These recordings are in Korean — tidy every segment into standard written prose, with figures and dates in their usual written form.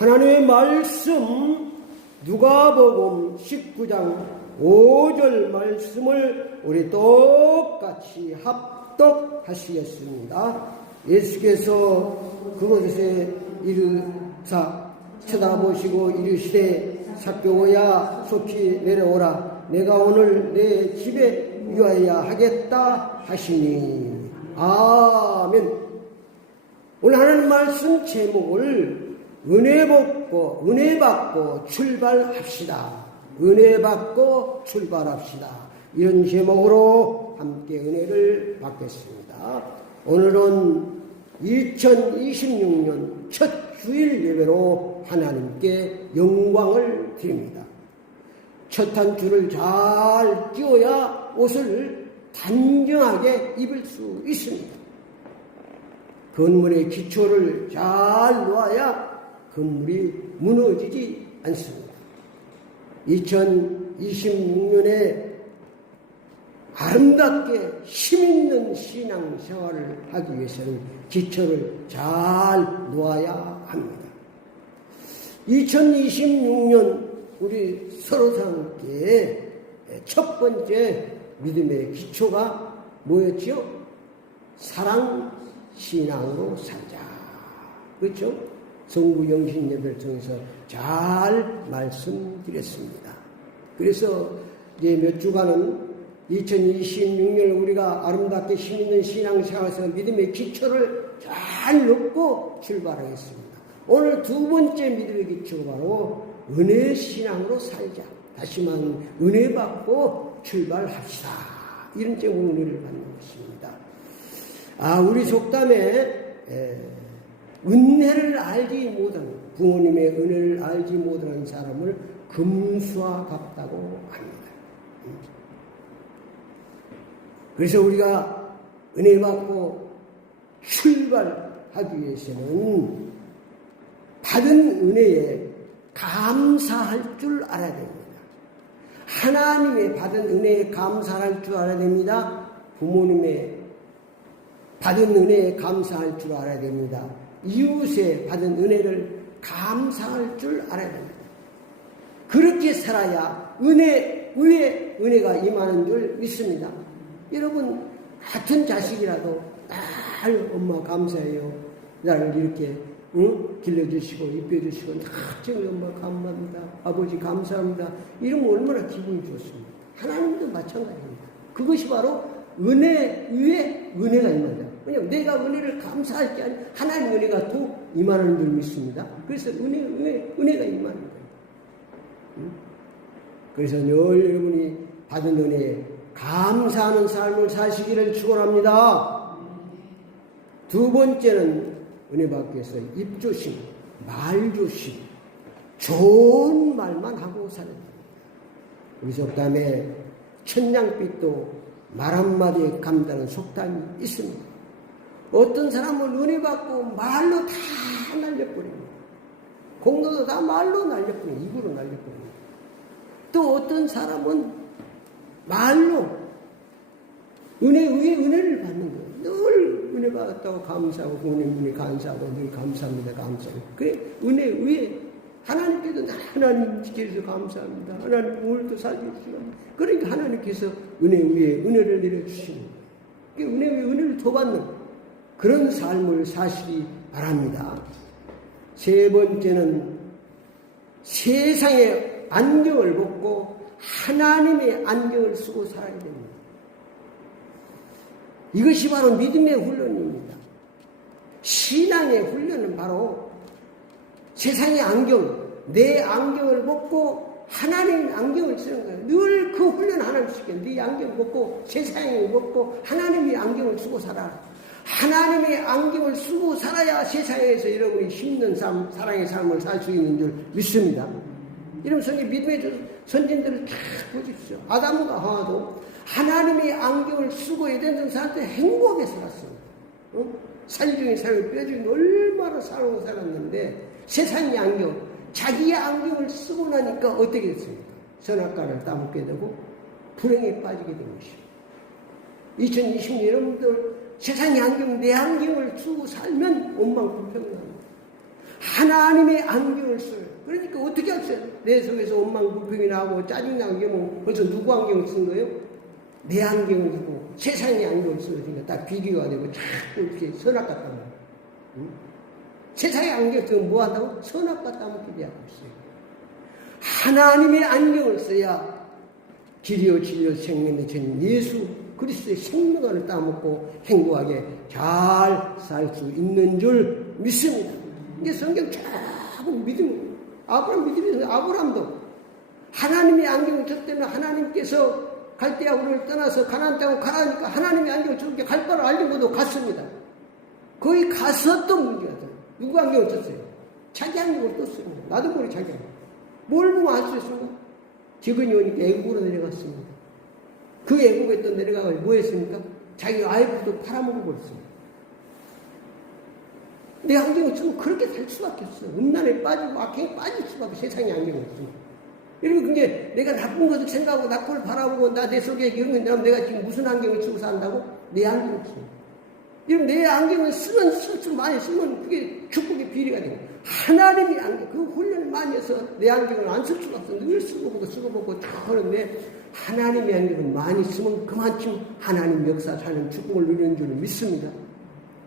하나님의 말씀 누가복음 19장 5절 말씀을 우리 똑같이 합독하시겠습니다. 예수께서 그곳에 이르사 쳐다보시고 이르시되 삭개오야 속히 내려오라. 내가 오늘 내 집에 유하여야 하겠다 하시니. 아멘. 오늘 하나님 말씀 제목을 은혜 받고 출발합시다. 은혜 받고 출발합시다. 이런 제목으로 함께 은혜를 받겠습니다. 오늘은 2026년 첫 주일 예배로 하나님께 영광을 드립니다. 첫 한 줄을 잘 끼워야 옷을 단정하게 입을 수 있습니다. 건물의 기초를 잘 놓아야 건물이 무너지지 않습니다. 2026년에 아름답게 힘있는 신앙생활을 하기 위해서는 기초를 잘 놓아야 합니다. 2026년 우리 서로 함께 첫 번째 믿음의 기초가 뭐였죠? 사랑 신앙으로 살자. 그렇죠? 성부 영신 예배를 통해서 잘 말씀드렸습니다. 그래서 이제 몇 주간은 2026년을 우리가 아름답게 힘있는 신앙생활에서 믿음의 기초를 잘 놓고 출발하겠습니다. 오늘 두 번째 믿음의 기초가 바로 은혜 신앙으로 살자. 다시만 은혜 받고 출발합시다. 이런 제목으로 은혜를 받는 것입니다. 우리 속담에 은혜를 알지 못하는, 부모님의 은혜를 알지 못하는 사람을 금수와 같다고 합니다. 그래서 우리가 은혜 받고 출발하기 위해서는 받은 은혜에 감사할 줄 알아야 됩니다. 하나님의 받은 은혜에 감사할 줄 알아야 됩니다. 부모님의 받은 은혜에 감사할 줄 알아야 됩니다. 이웃에 받은 은혜를 감사할 줄 알아야 됩니다. 그렇게 살아야 은혜 위에 은혜가 임하는 줄 믿습니다. 여러분, 같은 자식이라도 날 엄마 감사해요. 나를 이렇게 길러주시고 입혀주시고 정말 엄마 감사합니다. 아버지 감사합니다. 이러면 얼마나 기분이 좋습니다. 하나님도 마찬가지입니다. 그것이 바로 은혜 위에 은혜가 임한다. 왜냐하면 내가 은혜를 감사할 게 아니라 하나님 은혜가 또 임하는 줄 믿습니다. 그래서 은혜가 임하는 거예요. 그래서 늘 여러분이 받은 은혜에 감사하는 삶을 사시기를 축원합니다. 두 번째는 은혜 받기 위해서 입조심, 말조심, 좋은 말만 하고 살아야 됩니다. 우리 속담에 천냥빛도 말 한마디에 감다는 속담이 있습니다. 어떤 사람은 은혜 받고 말로 다 날려버립니다. 공로도 다 말로 날려버립니다. 입으로 날려버립니다. 또 어떤 사람은 말로 은혜 위에 은혜를 받는 거예요. 늘 은혜 받았다고 감사하고 부모님 은혜 감사하고 늘 감사합니다. 감사합니다. 그래 은혜 위에 하나님께도 하나님 지켜주셔서 감사합니다. 하나님 오늘도 살려주시고 그러니까 하나님께서 은혜 위에 은혜를 내려주시는 거예요. 은혜 위에 은혜를 더 받는 그런 삶을 사시기 바랍니다. 세 번째는 세상의 안경을 벗고 하나님의 안경을 쓰고 살아야 됩니다. 이것이 바로 믿음의 훈련입니다. 신앙의 훈련은 바로 세상의 안경, 내 안경을 벗고 하나님의 안경을 쓰는 거예요. 늘 그 훈련 하나님 시켜. 네 안경 벗고 세상을 벗고 하나님의 안경을 쓰고 살아라. 하나님의 안경을 쓰고 살아야 세상에서 여러분이 힘든 삶, 사랑의 삶을 살 수 있는 줄 믿습니다. 이런 믿음의 선진들을 다 보십시오. 아담과 하와도 하나님의 안경을 쓰고 에덴 사람들 행복하게 살았습니다. 살중에 살고 뼈중에 얼마나 살고 살았는데 세상의 안경, 자기의 안경을 쓰고 나니까 어떻게 됐습니까? 선악과를 따먹게 되고 불행에 빠지게 된 것이죠. 2020년 여러분들 세상의 안경, 내 안경을 쓰고 살면 원망불평합니다. 하나님의 안경을 써요. 그러니까 어떻게 하세요? 내 속에서 원망불평이 나고 짜증나고 이게 뭐 벌써 누구 안경을 쓴 거예요? 내 안경을 쓰고 세상의 안경을 쓰니까 딱 비교가 되고 자꾸 이렇게 선악 같다 말이에요. 응? 세상의 안경을 쓰면 뭐 한다고? 선악 같다면 기대하고 있어요. 하나님의 안경을 써야 길이요 진리요 생명의 전 예수 그리스도의 생명을 따먹고 행복하게 잘 살 수 있는 줄 믿습니다. 이게 성경 자꾸 믿음, 아브라함 믿음이 아브라함도 하나님의 안경을 줬다면 하나님께서 갈대아우를 떠나서 가나안 땅으로 가라니까 하나님의 안경을 저렇게 갈 바를 알지 못하고 갔습니다. 거기 가서 또 문제가 돼요. 누구 안경을 줬어요? 자기 안경을 떴어요. 나도 모르게 자기 안경. 뭘 보면 알 수 있습니까? 기근이 오니까 애국으로 내려갔습니다. 그 애국에 또 내려가서 뭐 했습니까? 자기 와이프도 팔아먹고 있습니다. 내 안경을 쓰고 그렇게 살 수밖에 없어요. 음란에 빠지고 악행에 빠질 수밖에 세상의 안경을 쓰고. 여러분, 그게 내가 나쁜 것을 생각하고 나쁜 바라보고 내 속에 경험이 나면 내가 지금 무슨 안경을 쓰고 산다고? 내 안경을 쓰고. 여러분, 내 안경을 쓰면 쓸수록 많이 쓰면 그게 축복의 비리가 돼요. 하나님의 안경, 그 훈련을 많이 해서 내 안경을 안 쓸 수가 없어. 늘 쓰고 보고 다 하는데 하나님의 안경을 많이 쓰면 그만큼 하나님 역사 사는 축복을 누리는 줄 믿습니다.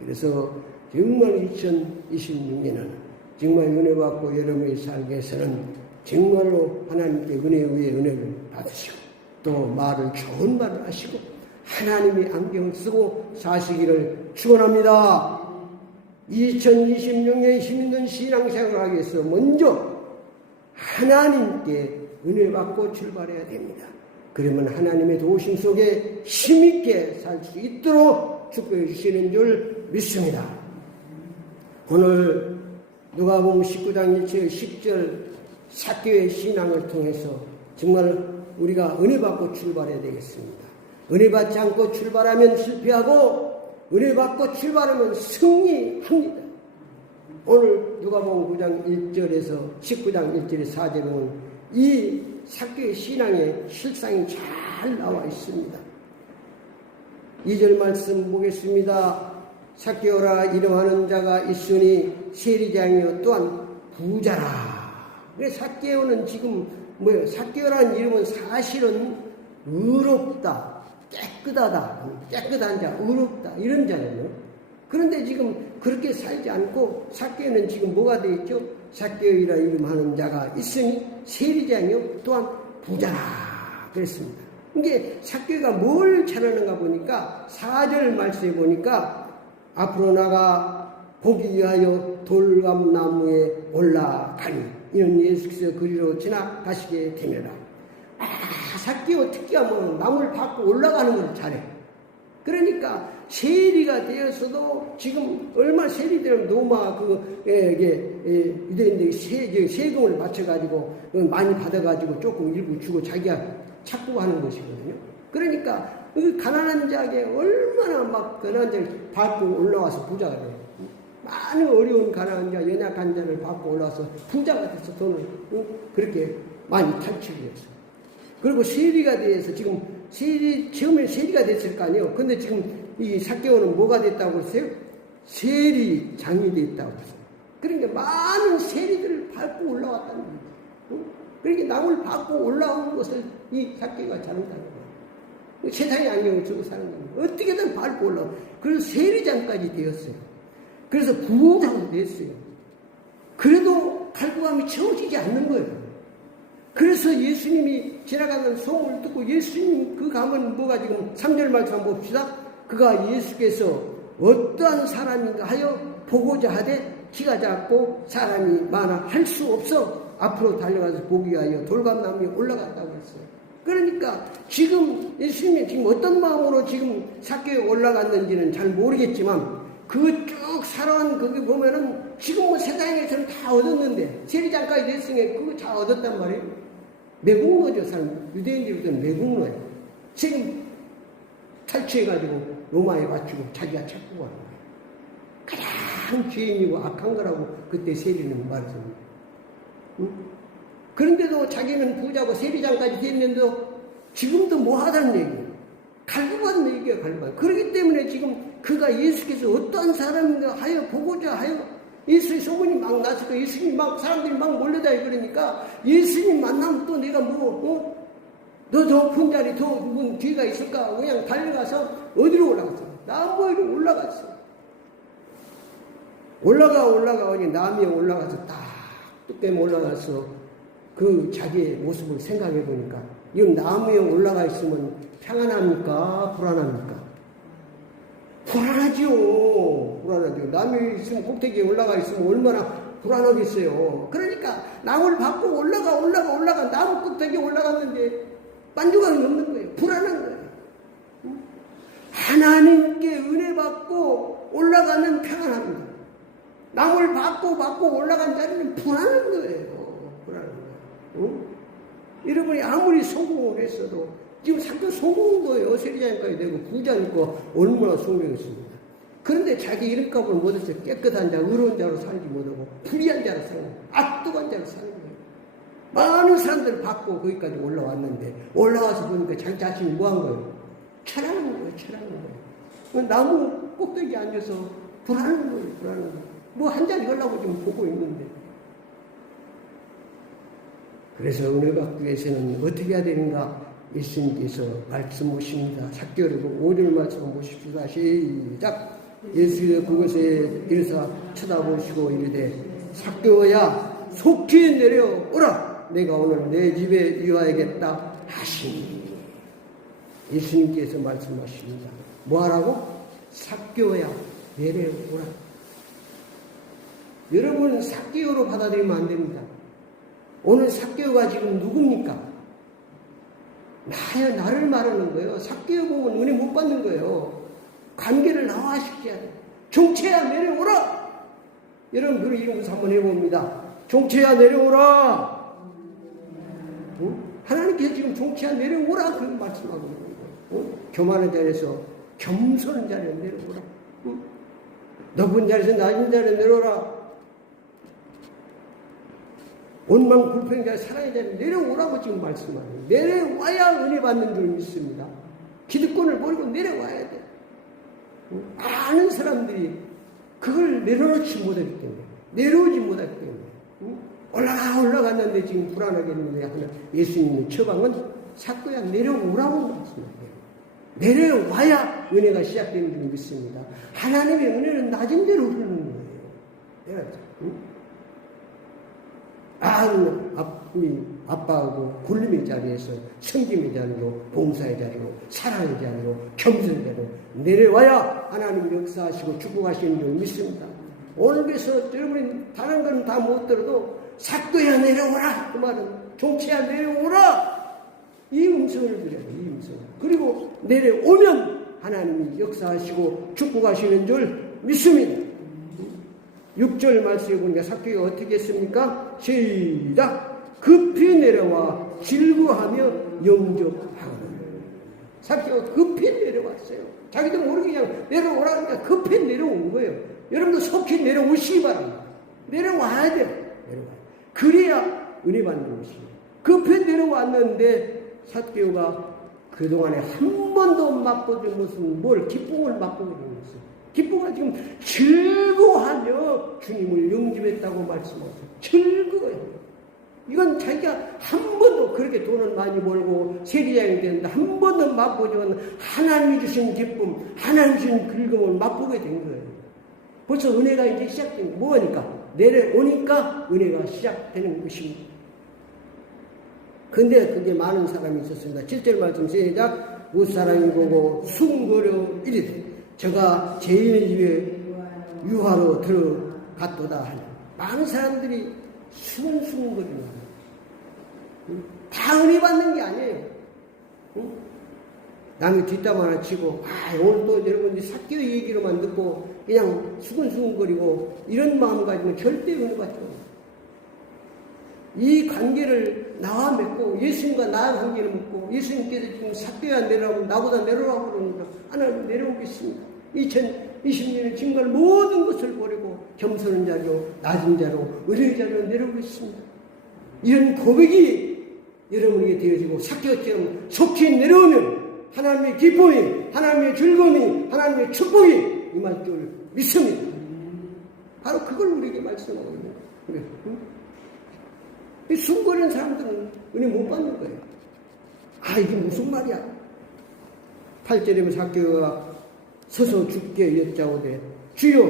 그래서 정말 2026년은 정말 은혜 받고 여러분이 살기 위해서는 정말로 하나님께 은혜 위에 은혜를 받으시고 또 말을 좋은 말을 하시고 하나님의 안경을 쓰고 사시기를 축원합니다. 2026년 힘있는 신앙생활을 하기 위해서 먼저 하나님께 은혜 받고 출발해야 됩니다. 그러면 하나님의 도우심 속에 힘있게 살 수 있도록 축복해 주시는 줄 믿습니다. 오늘 누가복음 19장 1절 10절 삭개의 신앙을 통해서 정말 우리가 은혜 받고 출발해야 되겠습니다. 은혜 받지 않고 출발하면 실패하고 은혜 받고 출발하면 승리합니다. 오늘 누가복음 9장 1절에서 19장 1절에 4절에 보면 이 삭개의 신앙의 실상이 잘 나와 있습니다. 2절 말씀 보겠습니다. 삭개오라 이름하는 자가 있으니 세리장이요 또한 부자라. 삭개오는 지금 뭐예요? 삭개오라는 이름은 사실은 의롭다, 깨끗하다, 깨끗한 자, 의롭다 이런 자예요. 그런데 지금 그렇게 살지 않고 삭개오는 지금 뭐가 되어 있죠? 삭개오이라 이름하는 자가 있으니 세리장이요 또한 부자라 그랬습니다. 이게 삭개오가 뭘 잘하는가 보니까 4절 말씀에 보니까 앞으로 나가 보기 위하여 돌감나무에 올라가니 이는 예수께서 그리로 지나가시게 되면라. 삭개오 특기가 뭐 나무를 밟고 올라가는 걸 잘해. 그러니까 세리가 되어서도 지금 얼마 세리되면 노마 유대인들이 세금을 맞춰가지고 많이 받아가지고 조금 일부 주고 자기가 찾고 하는 것이거든요. 그러니까 그 가난한 자에게 얼마나 막 가난한 자를 밟고 올라와서 부자가 돼요. 많은 어려운 가난한 자, 연약한 자를 밟고 올라와서 부자가 돼서 돈을 그렇게 많이 탈취했어요. 그리고 세리가 돼서 지금 처음에 세리가 됐을 거 아니에요. 근데 지금 이 삭개오는 뭐가 됐다고 했어요? 세리장이 됐다고 했어요. 그러니까 많은 세리들을 밟고 올라왔다는 거예요. 그러니까 나무를 밟고 올라오는 것을 이 삭개오가 잘한다는 거예요. 세상의 안경을 쓰고 사는 겁니다. 어떻게든 밟고 올라오고. 그래서 세리장까지 되었어요. 그래서 부자가 됐어요. 그래도 갈구함이 채워지지 않는 거예요. 그래서 예수님이 지나가는 소문을 듣고 예수님 그 가면 뭐가 지금 3절 말씀 한번 봅시다. 그가 예수께서 어떠한 사람인가 하여 보고자 하되 키가 작고 사람이 많아 할 수 없어 앞으로 달려가서 보기 위하여 돌감나무에 올라갔다고 했어요. 그러니까 지금 예수님이 지금 어떤 마음으로 지금 삭개오에 올라갔는지는 잘 모르겠지만 그 쭉 살아온 거기 보면은 지금 뭐 세상에서는 다 얻었는데 세리장까지 됐으니 그거 다 얻었단 말이에요. 매국노죠. 사람 유대인들부터는 매국노예요. 지금 탈취해가지고 로마에 맞추고 자기가 찾고 가는 거예요. 가장 죄인이고 악한 거라고 그때 세리는 말했습니다. 응? 그런데도 자기는 부자고 세리장까지 됐는데도 지금도 뭐 하다는 얘기예요. 갈구받는 얘기예요. 갈구받는. 그렇기 때문에 지금 그가 예수께서 어떤 사람인가 하여 보고자 하여 예수의 소문이 막 나서 예수님 막 사람들이 막 몰려다니고 그러니까 예수님 만나면 또 내가 너 높은 자리 더 누군 뒤가 있을까? 그냥 달려가서 어디로 올라갔어? 남보이로 올라갔어. 올라가니 남이에 올라가서 딱 뚝배기 올라가서 그 자기의 모습을 생각해 보니까 이건 나무에 올라가 있으면 평안합니까? 불안합니까? 불안하죠. 나무에 있으면 꼭대기에 올라가 있으면 얼마나 불안하겠어요. 그러니까 나무를 밟고 올라가 나무 꼭대기에 올라갔는데 만족감이 없는 거예요. 불안한 거예요. 하나님께 은혜 받고 올라가면 평안합니다. 나무를 받고 올라간 자리는 불안한 거예요. 불안한 거예요. 여러분이 아무리 성공을 했어도 지금 자꾸 성공한 거예요. 세리자니까지 되고 부자니까 얼마나 성공했습니다. 그런데 자기 이름값을 못해서 깨끗한 자, 의로운 자로 살지 못하고 불의한 자로 사는 거예요. 악독한 자로 사는 거예요. 많은 사람들을 받고 거기까지 올라왔는데 올라와서 보니까 자기 자신이 뭐한 거예요? 철하는 거예요. 나무 꼭대기에 앉아서 불안한 거예요. 뭐 한 자리 하려고 지금 보고 있는데. 그래서 은혜 받기 위해서는 어떻게 해야 되는가? 예수님께서 말씀하십니다. 삭개오르고 5절 말씀 보십시다. 시작. 예수께서 그것에 일어서 쳐다보시고 이르되 삭개오야 속히 내려오라. 내가 오늘 내 집에 유하야겠다 하시니. 예수님께서 말씀하십니다. 뭐하라고? 삭개오야 내려오라. 여러분 삭개오로 받아들이면 안 됩니다. 오늘 삭개오가 지금 누굽니까? 나를 말하는 거예요. 삭개오 보면 은혜 못 받는 거예요. 관계를 나화시켜야 돼. 종체야 내려오라. 여러분 그런 이름으로 한번 해봅니다. 종체야 내려오라. 하나님께서 지금 종체야 내려오라 그런 말씀하고 있는 거예요. 교만한 자리에서 겸손한 자리에 내려오라. 높은 자리에서 낮은 자리에 내려오라. 원망 불평 자리 사랑의 자리에 내려오라고 지금 말씀하는 거예요. 내려와야 은혜 받는 줄 믿습니다. 기득권을 버리고 내려와야 돼. 많은 사람들이 그걸 내려놓지 못하기 때문에 내려오지 못하기 때문에 올라갔는데 지금 불안하겠는데 하나 예수님의 처방은 삭개오야 내려오라고 말씀하세요. 내려와야 은혜가 시작되는 줄 믿습니다. 하나님의 은혜는 낮은 대로 흐르는 거예요. 아빠하고 굴림의 자리에서 섬김의 자리로, 봉사의 자리로, 사랑의 자리로, 겸손의 자리로 내려와야 하나님 역사하시고 축복하시는 줄 믿습니다. 오늘 그래서 여러분이 다른 건 다 못 들어도 삭개오야 내려오라 그 말은 종체야 내려오라 이 음성을 드려요. 이 음성. 그리고 내려오면 하나님이 역사하시고 축복하시는 줄 믿습니다. 6절 말씀에 보니까 삭개오가 어떻게 했습니까? 시작! 급히 내려와 즐거하며 영접하거든. 삭개오가 급히 내려왔어요. 자기도 모르게 그냥 내려오라니까 급히 내려온 거예요. 여러분도 속히 내려오시기 바랍니다. 내려와야 돼요. 그래야 은혜 받는 것입니다. 급히 내려왔는데 삭개오가 그동안에 한 번도 맛보지 못한 뭘 기쁨을 맛보게 된 것이에요. 기쁨을 지금 즐거워하며 주님을 영접했다고 말씀하세요. 즐거워요. 이건 자기가 한 번도 그렇게 돈을 많이 벌고 세리장이 되는데 한 번도 맛보지 않은 하나님이 주신 기쁨, 하나님이 주신 즐거움을 맛보게 된 거예요. 벌써 은혜가 이제 시작된 거예요. 뭐니까? 내려오니까 은혜가 시작되는 것입니다. 근데 그게 많은 사람이 있었습니다. 7절 말씀 시작. 무사람이 보고 숭거려 이르되 저가 죄인의 집에 유하로 들어갔도다 하니 많은 사람들이 수근수근거리는 다 은혜 받는 게 아니에요. 남이 뒷담 하나 치고 오늘 또 여러분들이 삭개오 얘기로만 듣고 그냥 수근수근거리고 이런 마음 가지면 절대 은혜 받지 않아요. 이 관계를 나와 맺고 예수님과 나의 관계를 맺고 예수님께서 지금 삭개오야 내려오고 나보다 내려오라고 그러니까 하나님 내려오겠습니다. 2020년에 지금까지 모든 것을 버리고 겸손한 자로 낮은 자로 의뢰의 자로 내려오겠습니다. 이런 고백이 여러분에게 되어지고 삭개오처럼 속히 내려오면 하나님의 기쁨이 하나님의 즐거움이 하나님의 축복이 임할 줄 믿습니다. 바로 그걸 우리에게 말씀하고 있는 거예요. 이 숨거리는 사람들은 은혜 못 받는 거예요. 아, 이게 무슨 말이야? 8절에 삭개오가 서서 주께 여짜오되 주여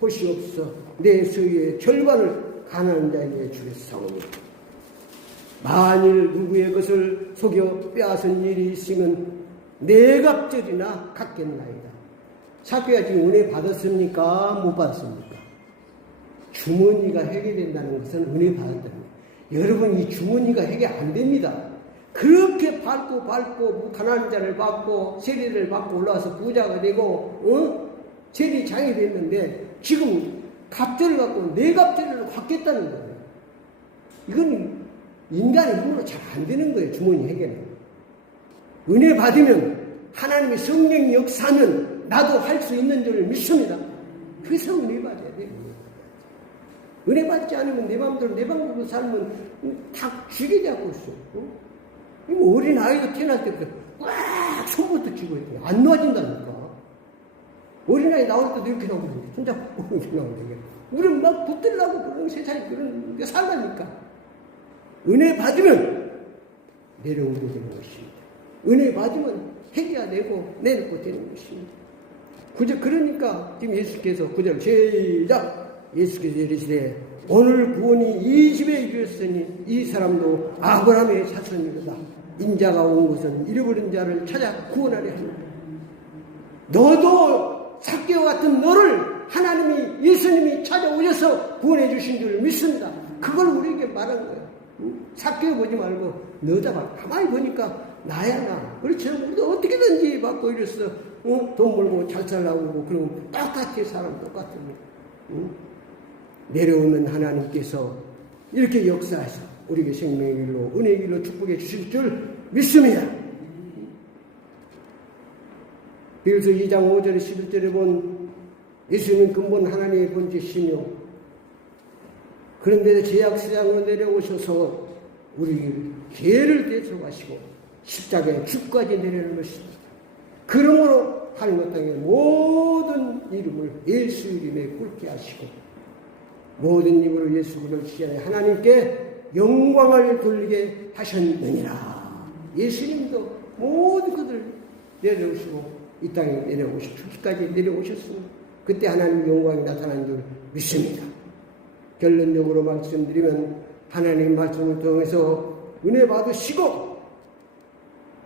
보시옵소서 내 서유의 절반을 가난한 자에게 주겠사오니 만일 누구의 것을 속여 빼앗은 일이 있으면 네 갑절이나 갚겠나이다. 삭개오가 지금 은혜 받았습니까? 못 받았습니까? 주머니가 해결된다는 것은 은혜 받았다는 거예요. 여러분, 이 주머니가 해결 안 됩니다. 그렇게 밟고 가난한 자를 받고 세리를 받고 올라와서 부자가 되고 세리장이 됐는데 지금 갑절을 갖고 네 갑절을 받겠다는 거예요. 이건 인간의 힘으로 잘 안 되는 거예요. 주머니 해결은. 은혜 받으면 하나님의 성령 역사는 나도 할 수 있는 줄 믿습니다. 그래서 은혜 받아야 돼요. 은혜 받지 않으면 내 마음대로 내 방법으로 살면 다 쥐게 잡고 있어. 어린 아이도 태어날 때부터 꽉 손부터 쥐고 있대. 안 놓아진다니까. 어린아이 나올 때도 이렇게 나오는데 손잡고 이렇게 나오는데 우리는 막 붙들라고 그런 세상에 그런 게 살라니까. 은혜 받으면 내려오게 되는 것입니다. 은혜 받으면 해결되고 내놓고 되는 것입니다. 그러니까 지금 예수께서 9절 시작. 예수께서 이르시되 오늘 구원이 이 집에 이르렀으니 이 사람도 아브라함의 자손이로다. 인자가 온 것은 잃어버린 자를 찾아 구원하려 합니다. 너도 삭개오 같은 너를 하나님이 예수님이 찾아오셔서 구원해 주신 줄 믿습니다. 그걸 우리에게 말한 거예요. 삭개오 보지 말고 너다 봐. 가만히 보니까 나야 나. 그렇죠. 우리도 어떻게든지 받고 이랬어. 돈 벌고 잘 살라고 그러면 똑같이 사람 똑같습니다. 내려오는 하나님께서 이렇게 역사해서 우리에게 생명의 길로 은혜의 길로 축복해 주실 줄 믿습니다. 빌서 2장 5절에 11절에 본 예수님은 근본 하나님의 본체시며 그런데 제약세상으로 내려오셔서 우리 죄를 대속하시고 십자가에 죽까지 내려오는 것입니다. 그러므로 하나님 땅의 모든 이름을 예수 이름에 꿇게 하시고 모든 입으로 예수 그리스도를 시전해 하나님께 영광을 돌리게 하셨느니라. 예수님도 모든 것을 내려오시고 이 땅에 내려오시고 죽기까지 내려오셨습니다. 그때 하나님 영광이 나타난 줄 믿습니다. 결론적으로 말씀드리면 하나님 말씀을 통해서 은혜 받으시고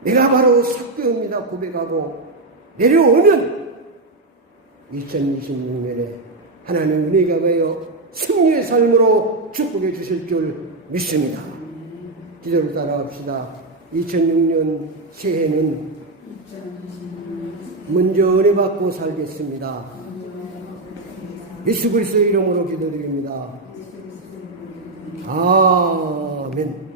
내가 바로 삭개오입니다 고백하고 내려오면 2026년에 하나님 은혜가 되어 승리의 삶으로 축복해 주실 줄 믿습니다. 기도를 따라합시다. 2006년 새해는 먼저 은혜 받고 살겠습니다. 예수 그리스도 이름으로 기도드립니다. 아멘.